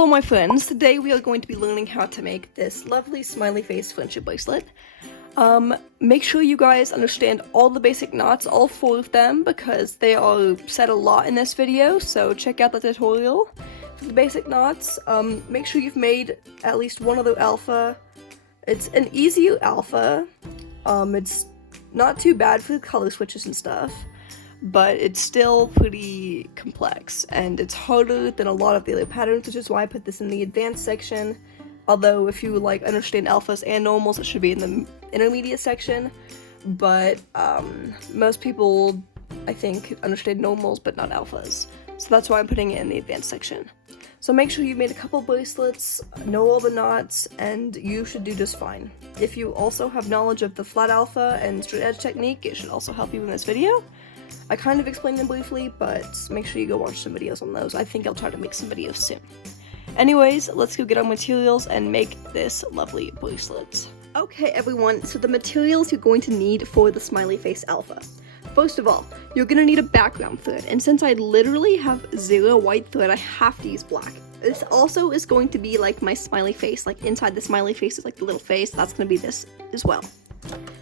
Hello my friends, today we are going to be learning how to make this lovely smiley face friendship bracelet. Make sure you guys understand all the basic knots, all 4 of them, because they are said a lot in this video, so check out the tutorial for the basic knots. Make sure you've made at least one other alpha. It's an easier alpha. It's not too bad for the color switches and stuff, but it's still pretty complex, and it's harder than a lot of the other patterns, which is why I put this in the advanced section. Although if you understand alphas and normals, it should be in the intermediate section, but most people, I think, understand normals but not alphas, so that's why I'm putting it in the advanced section. So make sure you made a couple bracelets, know all the knots, and you should do just fine. If you also have knowledge of the flat alpha and straight edge technique, it should also help you in this video. I kind of explained them briefly, but make sure you go watch some videos on those. I think I'll try to make some videos soon. Anyways, let's go get our materials and make this lovely bracelet. Okay everyone, so the materials you're going to need for the smiley face alpha. First of all, you're going to need a background thread, and since I literally have 0 white thread, I have to use black. This also is going to be like my smiley face, like inside the smiley face is like the little face, that's going to be this as well.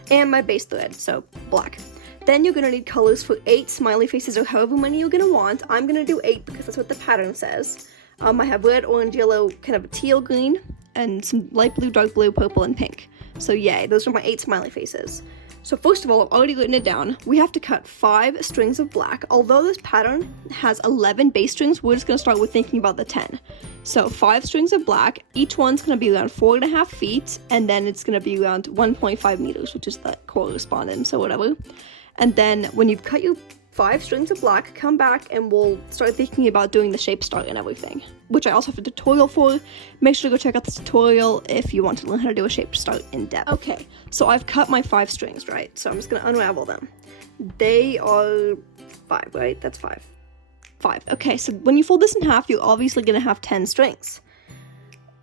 And my base thread, so black. Then you're going to need colors for 8 smiley faces, or however many you're going to want. I'm going to do 8 because that's what the pattern says. I have red, orange, yellow, kind of a teal green, and some light blue, dark blue, purple, and pink. So yay, those are my 8 smiley faces. So first of all, I've already written it down. We have to cut 5 strings of black. Although this pattern has 11 base strings, we're just going to start with thinking about the 10. So 5 strings of black, each one's going to be around 4.5 feet, and then it's going to be around 1.5 meters, which is the correspondence or whatever. And then when you've cut your 5 strings of black, come back and we'll start thinking about doing the shape start and everything, which I also have a tutorial for. Make sure to go check out this tutorial if you want to learn how to do a shape start in depth. Okay, so I've cut my 5 strings, right? So I'm just going to unravel them. They are 5, right? That's 5. 5. Okay, so when you fold this in half, you're obviously going to have 10 strings.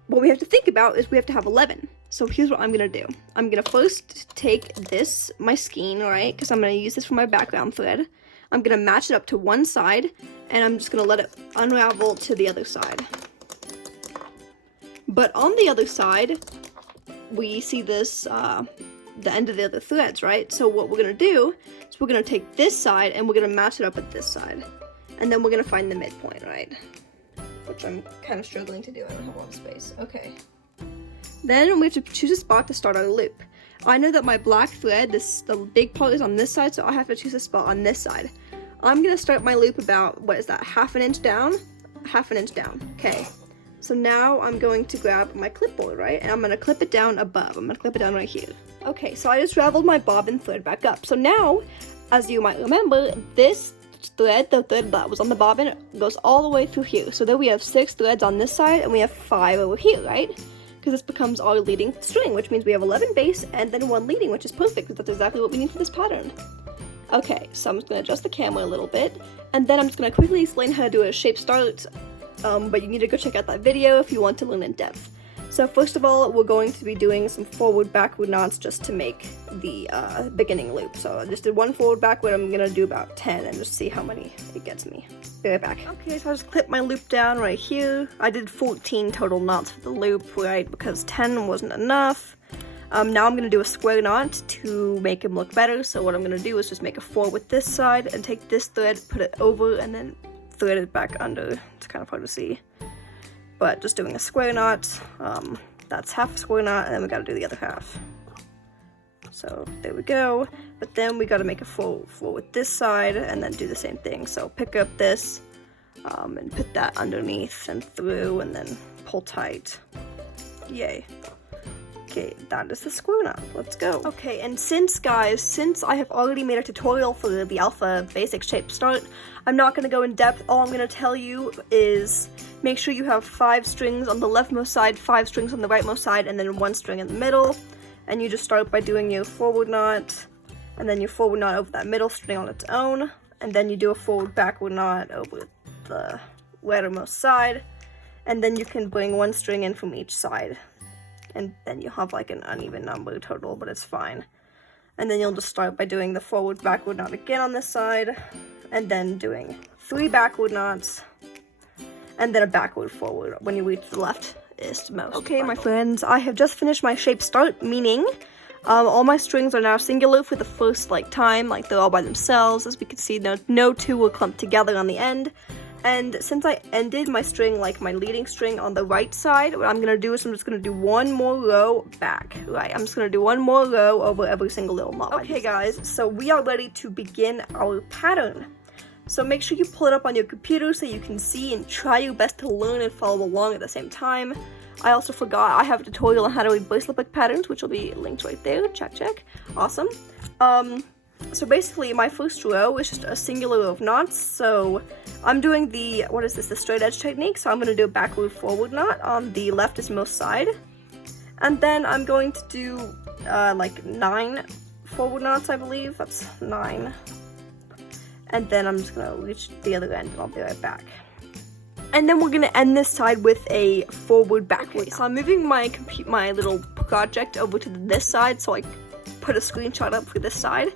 What we have to think about is we have to have 11. So here's what I'm going to do. I'm going to first take this, my skein, right? Because I'm going to use this for my background thread. I'm going to match it up to one side, and I'm just going to let it unravel to the other side. But on the other side, we see this, the end of the other threads, right? So what we're going to do is we're going to take this side, and we're going to match it up at this side. And then we're going to find the midpoint, right? Which I'm kind of struggling to do. I don't have a lot of space. Okay. Then we have to choose a spot to start our loop. I know that my black thread, the big part is on this side, so I have to choose a spot on this side. I'm going to start my loop about, what is that, ½ inch down? ½ inch down. Okay. So now I'm going to grab my clipboard, right? And I'm going to clip it down above. I'm going to clip it down right here. Okay, so I just raveled my bobbin thread back up. So now, as you might remember, this thread, the thread that was on the bobbin, goes all the way through here. So then we have 6 threads on this side, and we have 5 over here, right? Because this becomes our leading string, which means we have 11 base and then 1 leading, which is perfect, because that's exactly what we need for this pattern. Okay, so I'm just going to adjust the camera a little bit, and then I'm just going to quickly explain how to do a shape start, but you need to go check out that video if you want to learn in depth. So first of all, we're going to be doing some forward-backward knots just to make the beginning loop. So I just did 1 forward-backward, I'm going to do about 10 and just see how many it gets me. Be right back. Okay, so I just clipped my loop down right here. I did 14 total knots for the loop, right, because 10 wasn't enough. Now I'm going to do a square knot to make them look better. So what I'm going to do is just make a 4 with this side and take this thread, put it over, and then thread it back under. It's kind of hard to see. But just doing a square knot, that's half a square knot, and then we gotta do the other half. So there we go. But then we gotta make a 4 with this side, and then do the same thing. So pick up this, and put that underneath and through, and then pull tight. Yay. Okay, that is the square knot. Let's go. Okay, and since I have already made a tutorial for the alpha basic shape start, I'm not going to go in depth. All I'm going to tell you is make sure you have 5 strings on the leftmost side, 5 strings on the rightmost side, and then 1 string in the middle. And you just start by doing your forward knot, and then your forward knot over that middle string on its own, and then you do a forward backward knot over the outermost side, and then you can bring 1 string in from each side. And then you'll have like an uneven number total, but it's fine. And then you'll just start by doing the forward backward knot again on this side, and then doing 3 backward knots, and then a backward forward when you reach the leftist most. Okay, my friends, I have just finished my shape start, meaning all my strings are now singular for the first time, like they're all by themselves. As we can see, no two were clumped together on the end. And since I ended my string, like my leading string on the right side, what I'm gonna do is I'm just gonna do one more row back, right? I'm just gonna do one more row over every single little knot. Okay guys, so we are ready to begin our pattern. So make sure you pull it up on your computer so you can see and try your best to learn and follow along at the same time. I also forgot I have a tutorial on how to read bracelet patterns, which will be linked right there. Check. Awesome. So basically my first row is just a singular row of knots. So I'm doing the straight edge technique. So I'm going to do a backward forward knot on the leftist side. And then I'm going to do like 9 forward knots, I believe. That's 9. And then I'm just going to reach the other end and I'll be right back. And then we're going to end this side with a forward backward. Okay, so I'm moving my little project over to this side, so I put a screenshot up for this side.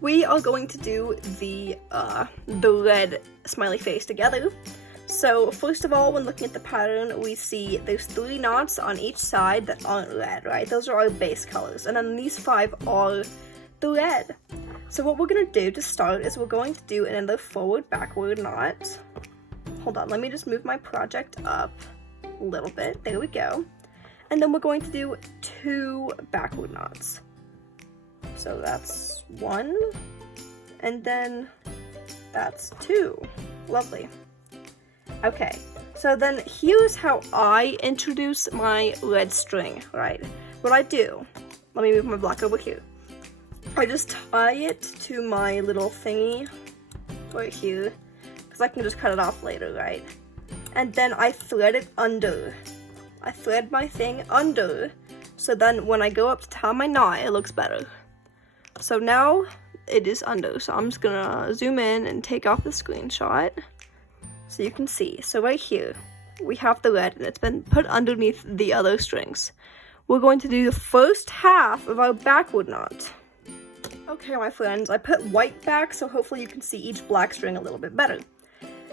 We are going to do the red smiley face together. So first of all, when looking at the pattern, we see there's 3 knots on each side that aren't red, right? Those are our base colors, and then these 5 are the red. So what we're going to do to start is we're going to do another forward backward knot. Hold on, let me just move my project up a little bit. There we go. And then we're going to do 2 backward knots. So that's 1, and then that's 2. Lovely. Okay, so then here's how I introduce my red string, right? What I do, let me move my block over here. I just tie it to my little thingy right here, because I can just cut it off later, right? And then I thread it under. I thread my thing under, so then when I go up to tie my knot, it looks better. So now it is under, so I'm just gonna zoom in and take off the screenshot so you can see. So right here, we have the red and it's been put underneath the other strings. We're going to do the first half of our backward knot. Okay, my friends, I put white back, so hopefully you can see each black string a little bit better.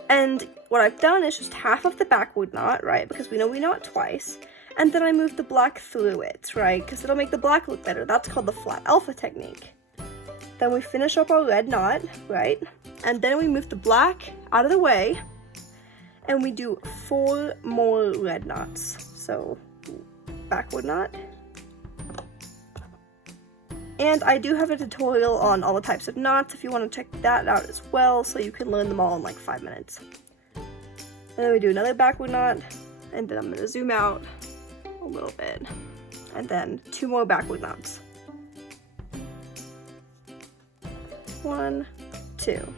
And what I've done is just half of the backward knot, right, because we know we knot twice, and then I move the black through it, right, because it'll make the black look better. That's called the flat alpha technique. Then we finish up our red knot, right, and then we move the black out of the way, and we do 4 more red knots. So, backward knot. And I do have a tutorial on all the types of knots if you want to check that out as well, so you can learn them all in like 5 minutes. And then we do another backward knot, and then I'm going to zoom out a little bit, and then 2 more backward knots. 1, 2,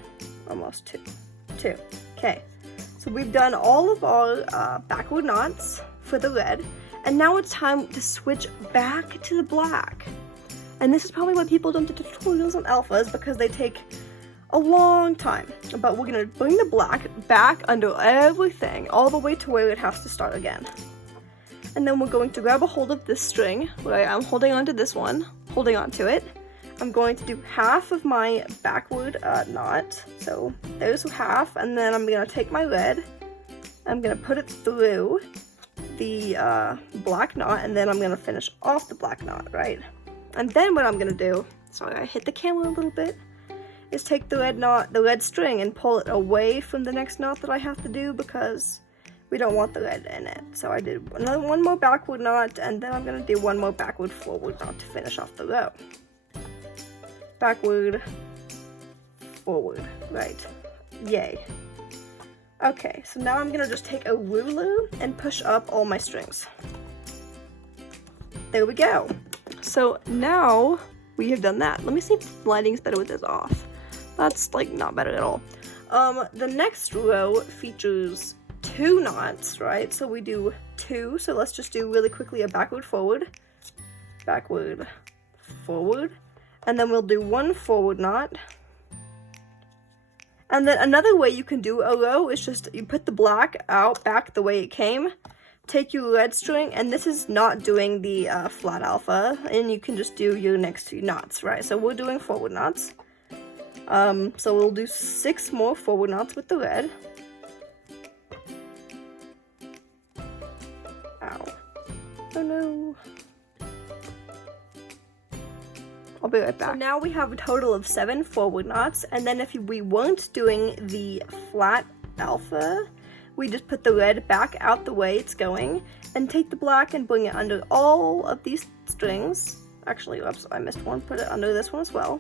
almost 2. Okay, so we've done all of our backward knots for the red, and now it's time to switch back to the black. And this is probably why people don't do tutorials on alphas, because they take a long time. But we're going to bring the black back under everything, all the way to where it has to start again. And then we're going to grab a hold of this string, right? I'm holding onto this one, holding onto it. I'm going to do half of my backward knot. So there's half, and then I'm going to take my red, I'm going to put it through the black knot, and then I'm going to finish off the black knot, right? And then what I'm going to do, sorry, I hit the camera a little bit, is take the red knot, the red string, and pull it away from the next knot that I have to do, because we don't want the red in it. So I did one more backward knot, and then I'm going to do 1 more backward forward knot to finish off the row. Backward, forward, right, yay. Okay, so now I'm going to just take a ruler and push up all my strings. There we go. So now we have done that. Let me see if the lighting's better with this off. That's like not better at all. The next row features 2 knots, right? So we do 2. So let's just do really quickly a backward, forward, and then we'll do 1 forward knot. And then another way you can do a row is just you put the black out back the way it came. Take your red string, and this is not doing the flat alpha, and you can just do your next 2 knots, right? So we're doing forward knots. So we'll do 6 more forward knots with the red. Oh no. I'll be right back. So now we have a total of 7 forward knots, and then if we weren't doing the flat alpha, we just put the red back out the way it's going, and take the black and bring it under all of these strings. Actually, oops, I missed one, put it under this one as well.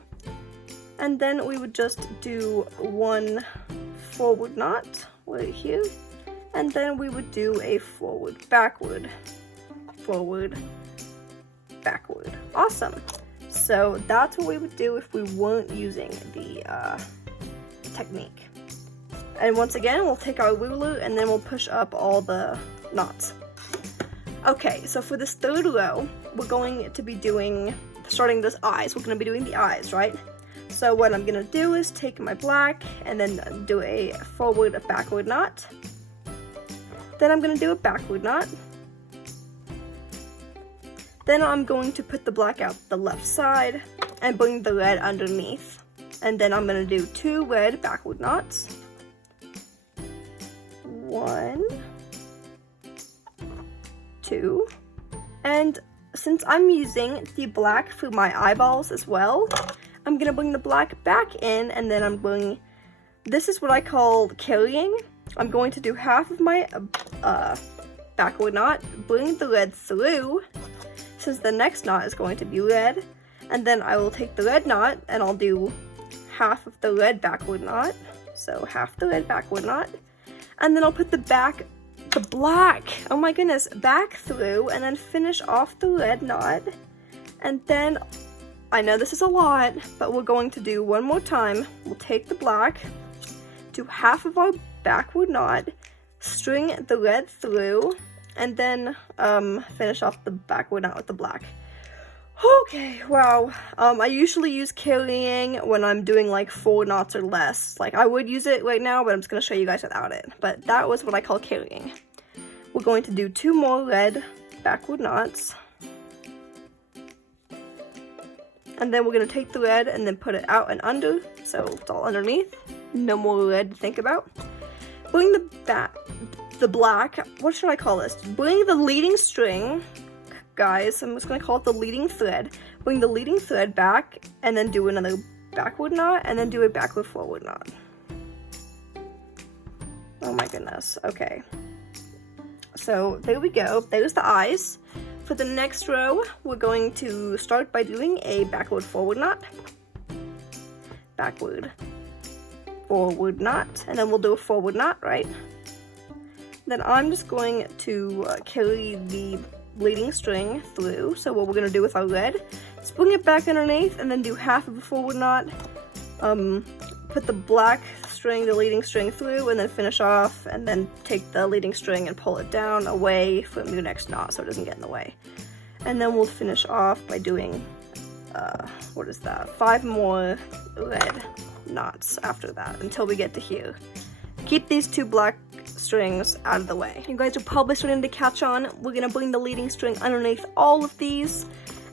And then we would just do 1 forward knot right here, and then we would do a forward, backward, forward, backward. Awesome. So that's what we would do if we weren't using the technique. And once again, we'll take our ruler and then we'll push up all the knots. Okay, so for this third row, we're going to be doing, starting this eyes, we're going to be doing the eyes, right? So what I'm going to do is take my black and then do a forward, a backward knot. Then I'm going to do a backward knot. Then I'm going to put the black out the left side and bring the red underneath. And then I'm going to do 2 red backward knots. 1, 2, and since I'm using the black for my eyeballs as well, I'm going to bring the black back in, and then I'm going, this is what I call carrying. I'm going to do half of my backward knot, bring the red through, since the next knot is going to be red, and then I will take the red knot, and I'll do half of the red backward knot, so half the red backward knot, and then I'll put the black, oh my goodness, back through, and then finish off the red knot, and then, I know this is a lot, but we're going to do one more time. We'll take the black, do half of our backward knot, string the red through, and then finish off the backward knot with the black. Okay, wow. I usually use carrying when I'm doing like 4 knots or less. Like I would use it right now, but I'm just gonna show you guys without it. But that was what I call carrying. We're going to do 2 more red backward knots. And then we're gonna take the red and then put it out and under, so it's all underneath. No more red to think about. Bring the black, what should I call this? Bring the leading string, guys, I'm just going to call it the leading thread. Bring the leading thread back and then do another backward knot and then do a backward forward knot. Oh my goodness, okay. So there we go, there's the eyes. For the next row, we're going to start by doing a backward forward knot. Backward forward knot, and then we'll do a forward knot, right? Then I'm just going to carry the leading string through. So what we're going to do with our red is bring it back underneath and then do half of a forward knot. Put the black string, the leading string through, and then finish off, and then take the leading string and pull it down away from your next knot so it doesn't get in the way. And then we'll finish off by doing, 5 more red knots after that until we get to here. Keep these 2 black strings out of the way. You guys are probably starting to catch on. We're going to bring the leading string underneath all of these,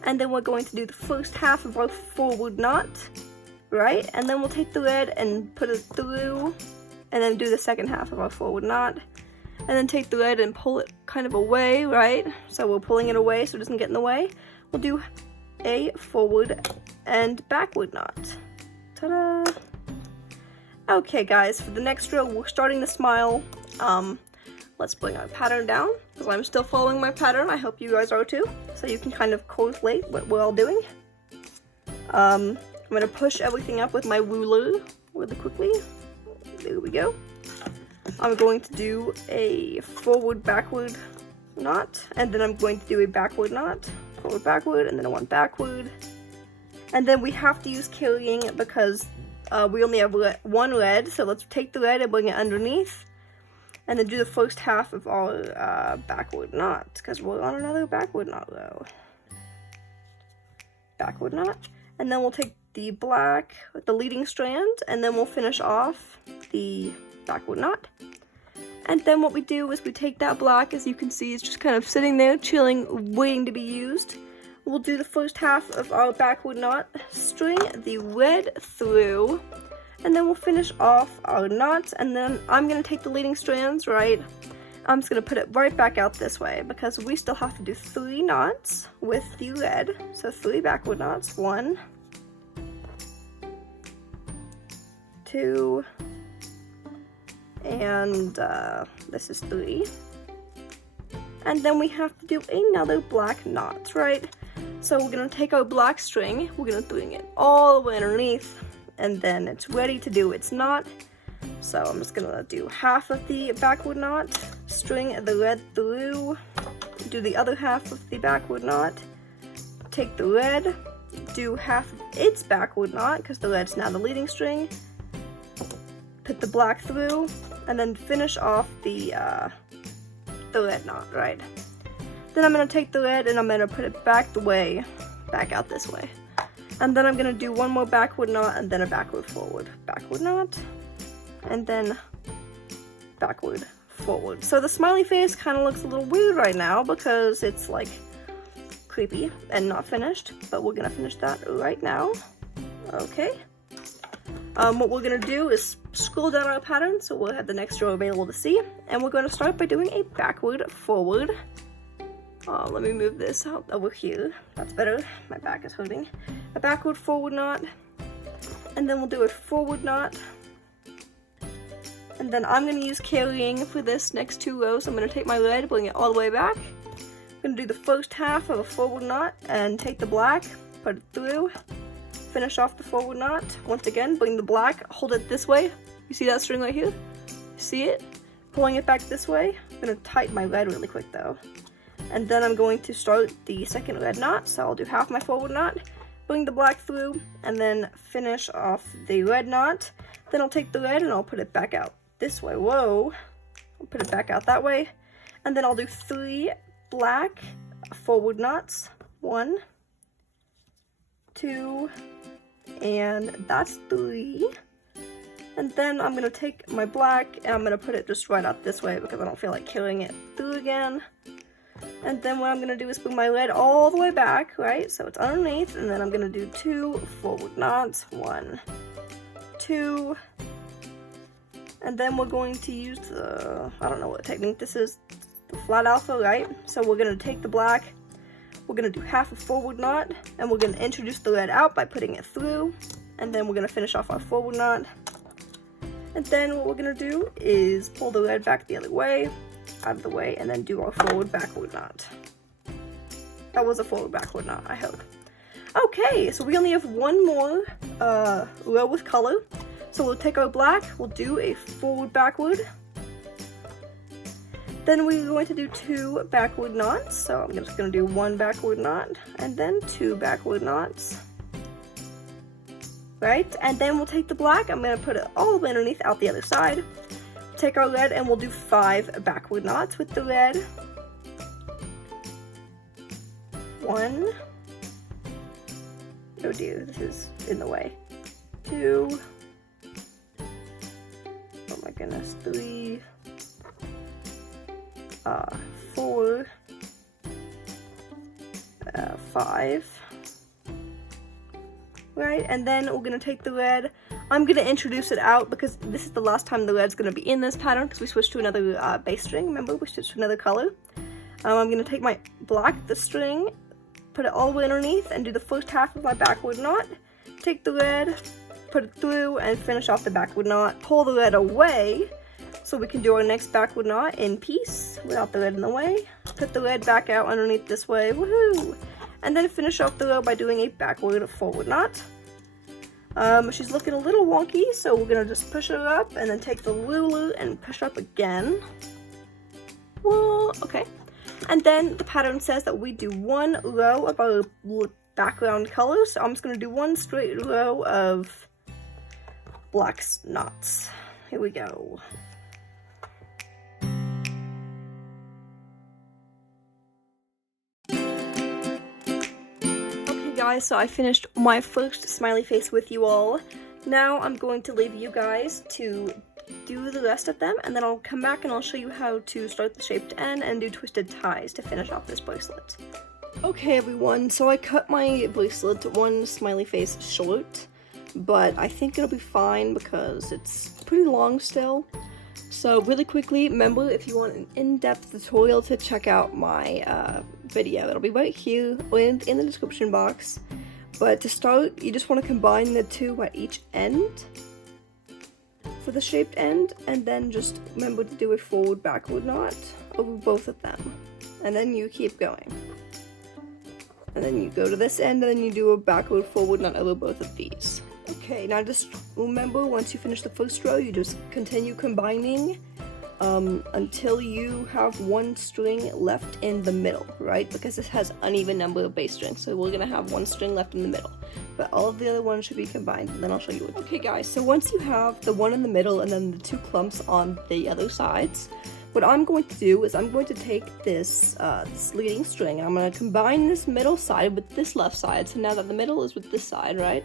and then we're going to do the first half of our forward knot, right? And then we'll take the red and put it through, and then do the second half of our forward knot, and then take the red and pull it kind of away, right? So we're pulling it away so it doesn't get in the way. We'll do a forward and backward knot. Ta-da! Okay guys, for the next row, we're starting to smile. Let's bring our pattern down, because I'm still following my pattern. I hope you guys are too, so you can kind of correlate what we're all doing. I'm going to push everything up with my ruler really quickly. There we go. I'm going to do a forward backward knot, and then I'm going to do a backward knot, forward backward, and then one backward. And then we have to use carrying because we only have 1 red, so let's take the red and bring it underneath, and then do the first half of our backward knot, because we're on another backward knot row. Backward knot, and then we'll take the black with the leading strand, and then we'll finish off the backward knot. And then what we do is we take that black, as you can see, it's just kind of sitting there, chilling, waiting to be used. We'll do the first half of our backward knot, string the red through, and then we'll finish off our knots, and then I'm going to take the leading strands, right, I'm just gonna put it right back out this way because we still have to do 3 knots with the red. So 3 backward knots. 1, 2, and this is 3. And then we have to do another black knot, right? So we're gonna take our black string, we're gonna bring it all the way underneath, and then it's ready to do its knot. So I'm just gonna do half of the backward knot, string the red through, do the other half of the backward knot, take the red, do half of its backward knot, because the red's now the leading string, put the black through, and then finish off the red knot, right? Then I'm gonna take the red and I'm gonna put it back out this way. And then I'm gonna do one more backward knot and then a backward knot, and then backward forward. So the smiley face kind of looks a little weird right now because it's like creepy and not finished, but we're gonna finish that right now. Okay. What we're gonna do is scroll down our pattern so we'll have the next row available to see, and we're gonna start by doing a backward forward. Let me move this out over here. That's better. My back is hurting. A backward forward knot, and then we'll do a forward knot. And then I'm going to use carrying for this next 2 rows. I'm going to take my red, bring it all the way back. I'm going to do the first half of a forward knot and take the black, put it through, finish off the forward knot. Once again, bring the black, hold it this way. You see that string right here? See it? Pulling it back this way. I'm going to tighten my red really quick though. And then I'm going to start the second red knot. So I'll do half my forward knot, bring the black through, and then finish off the red knot. Then I'll take the red and I'll put it back out this way. Whoa. I'll put it back out that way. And then I'll do 3 black forward knots. 1, 2, and that's 3. And then I'm going to take my black and I'm going to put it just right out this way because I don't feel like carrying it through again. And then what I'm going to do is bring my red all the way back, right? So it's underneath, and then I'm going to do 2 forward knots. 1, 2, and then we're going to use the, I don't know what technique this is, the flat alpha, right? So we're going to take the black, we're going to do half a forward knot, and we're going to introduce the red out by putting it through, and then we're going to finish off our forward knot. And then what we're going to do is pull the red back the other way, out of the way, and then do our forward backward knot. That was a forward backward knot, I hope. Okay, so we only have one more row with color. So we'll take our black, we'll do a forward backward. Then we're going to do 2 backward knots. So I'm just going to do 1 backward knot and then 2 backward knots. Right? And then we'll take the black, I'm going to put it all the way underneath out the other side. Take our red and we'll do 5 backward knots with the red. 1. Oh dear, this is in the way. 2. Oh my goodness, 3. 4. 5. Right, and then we're gonna take the red. I'm gonna introduce it out because this is the last time the red's gonna be in this pattern because we switched to another bass string. Remember, we switched to another color. I'm gonna take my black, the string, put it all the way underneath, and do the first half of my backward knot. Take the red, put it through, and finish off the backward knot. Pull the red away so we can do our next backward knot in peace without the red in the way. Put the red back out underneath this way. Woohoo! And then finish off the row by doing a backward forward knot. She's looking a little wonky, so we're gonna just push her up and then take the ruler and push up again. Well, okay. And then the pattern says that we do 1 row of our background color, so I'm just gonna do 1 straight row of black knots. Here we go. Guys, so I finished my first smiley face with you all. Now I'm going to leave you guys to do the rest of them, and then I'll come back and I'll show you how to start the shaped end and do twisted ties to finish off this bracelet. Okay everyone, so I cut my bracelet 1 smiley face short, but I think it'll be fine because it's pretty long still. So really quickly, remember if you want an in-depth tutorial to check out my video, it'll be right here in the description box. But to start, you just want to combine the two at each end for the shaped end, and then just remember to do a forward backward knot over both of them, and then you keep going. And then you go to this end, and then you do a backward forward knot over both of these. Okay, now just remember, once you finish the first row, you just continue combining until you have one string left in the middle, right? Because this has uneven number of bass strings, so we're gonna have one string left in the middle. But all of the other ones should be combined, and then I'll show you what. Okay guys, so once you have the one in the middle and then the two clumps on the other sides, what I'm going to do is I'm going to take this, this leading string, and I'm going to combine this middle side with this left side, so now that the middle is with this side, right?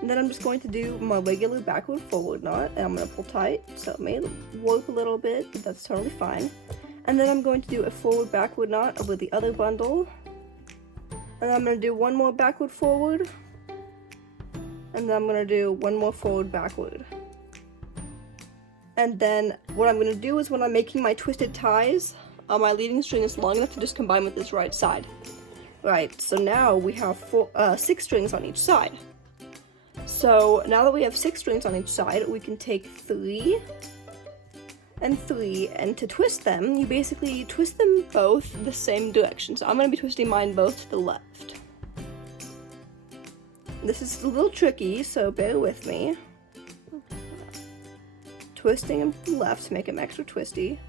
And then I'm just going to do my regular backward forward knot, and I'm going to pull tight, so it may warp a little bit, but that's totally fine. And then I'm going to do a forward backward knot over the other bundle, and I'm going to do one more backward forward, and then I'm going to do one more forward backward. And then what I'm going to do is when I'm making my twisted ties, my leading string is long enough to just combine with this right side. Right, so now we have 6 strings on each side. So now that we have 6 strings on each side, we can take 3 and 3, and to twist them, you basically twist them both the same direction. So I'm going to be twisting mine both to the left. This is a little tricky, so bear with me. Twisting them to the left to make them extra twisty.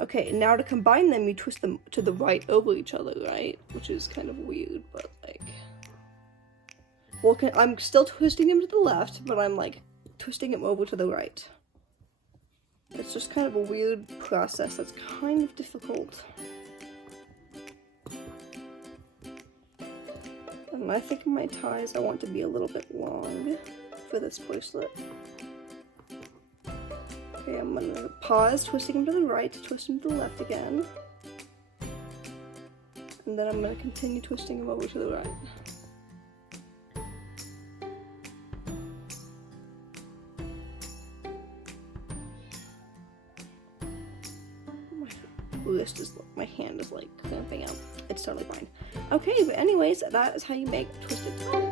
Okay, now to combine them, you twist them to the right over each other, right? Which is kind of weird, but like... Well, I'm still twisting them to the left, but I'm like twisting them over to the right. It's just kind of a weird process that's kind of difficult. And I think my ties I want to be a little bit long for this bracelet. Okay, I'm gonna pause, twisting them to the right, twist them to the left again. And then I'm gonna continue twisting them over to the right. My hand is like clamping out. It's totally fine. Okay, but anyways, that is how you make twisted ties.